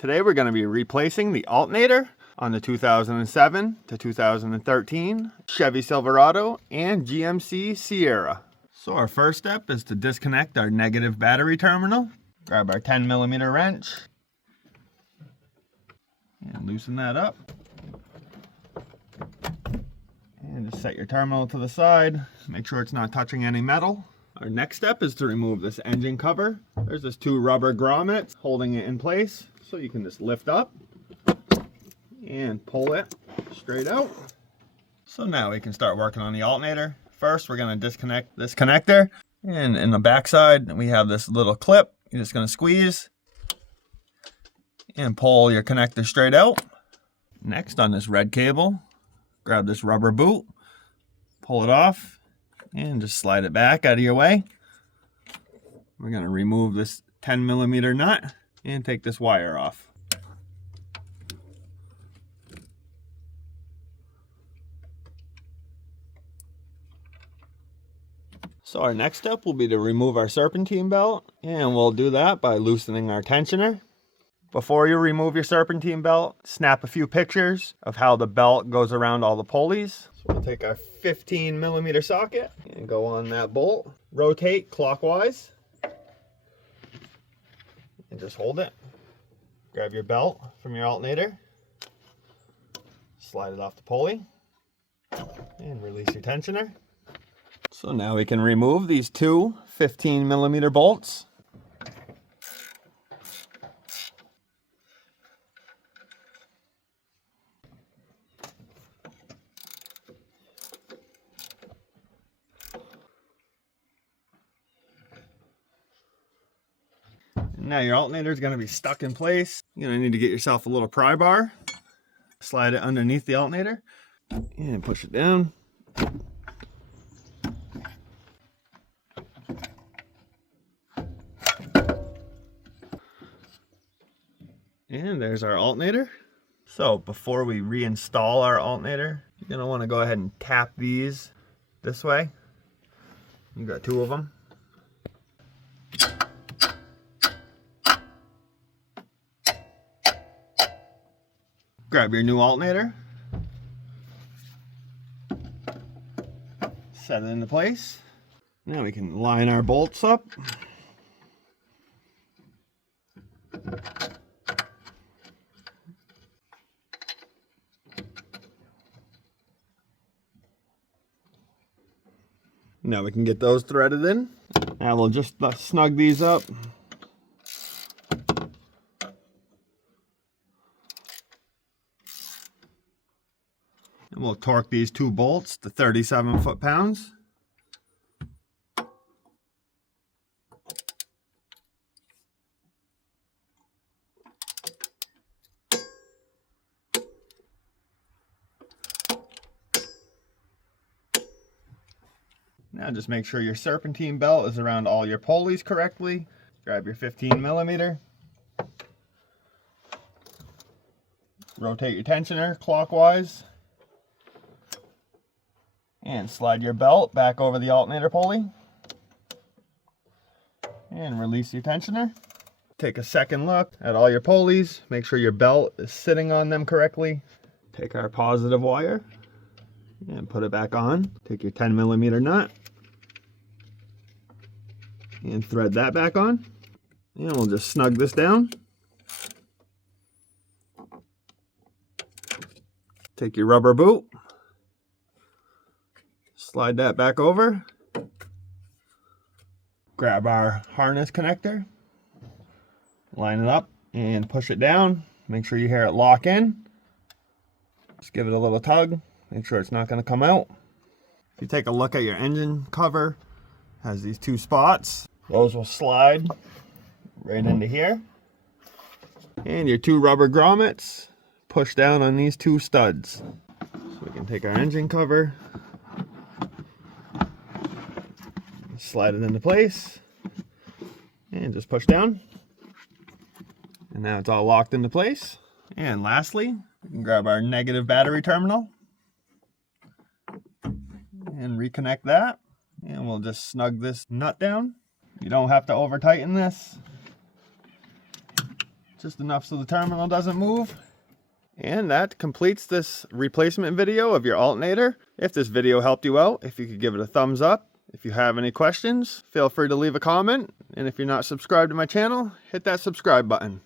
Today we're going to be replacing the alternator on the 2007 to 2013 Chevy Silverado and GMC Sierra. So our first step is to disconnect our negative battery terminal. Grab our 10mm wrench and loosen that up. And just set your terminal to the side. Make sure it's not touching any metal. Our next step is to remove this engine cover. There's just two rubber grommets holding it in place. So you can just lift up and pull it straight out. So now we can start working on the alternator. First, we're going to disconnect this connector. And in the back side, we have this little clip. You're just going to squeeze and pull your connector straight out. Next, on this red cable, grab this rubber boot, pull it off, and just slide it back out of your way. We're going to remove this 10mm nut and take this wire off. So our next step will be to remove our serpentine belt, and we'll do that by loosening our tensioner. Before you remove your serpentine belt, snap a few pictures of how the belt goes around all the pulleys. So we'll take our 15mm socket and go on that bolt. Rotate clockwise and just hold it. Grab your belt from your alternator, slide it off the pulley, and release your tensioner. So now we can remove these two 15mm bolts. Now your alternator is going to be stuck in place. You're going to need to get yourself a little pry bar. Slide it underneath the alternator and push it down. And there's our alternator. So before we reinstall our alternator, you're going to want to go ahead and tap these this way. You've got two of them. Grab your new alternator, set it into place. Now we can line our bolts up. Now we can get those threaded in. Now we'll just snug these up. And we'll torque these two bolts to 37 foot-pounds. Now just make sure your serpentine belt is around all your pulleys correctly. Grab your 15mm. Rotate your tensioner clockwise. And slide your belt back over the alternator pulley. And release your tensioner. Take a second look at all your pulleys. Make sure your belt is sitting on them correctly. Take our positive wire and put it back on. Take your 10mm nut and thread that back on. And we'll just snug this down. Take your rubber boot. Slide that back over. Grab our harness connector. Line it up and push it down. Make sure you hear it lock in. Just give it a little tug. Make sure it's not going to come out. If you take a look at your engine cover, it has these two spots. Those will slide right into here. And your two rubber grommets push down on these two studs. So we can take our engine cover, slide it into place, and just push down. And now it's all locked into place. And lastly, we can grab our negative battery terminal and reconnect that. And we'll just snug this nut down. You don't have to over tighten this. just enough so the terminal doesn't move. And that completes this replacement video of your alternator. If this video helped you out, if you could give it a thumbs up. If you have any questions, feel free to leave a comment. And if you're not subscribed to my channel, hit that subscribe button.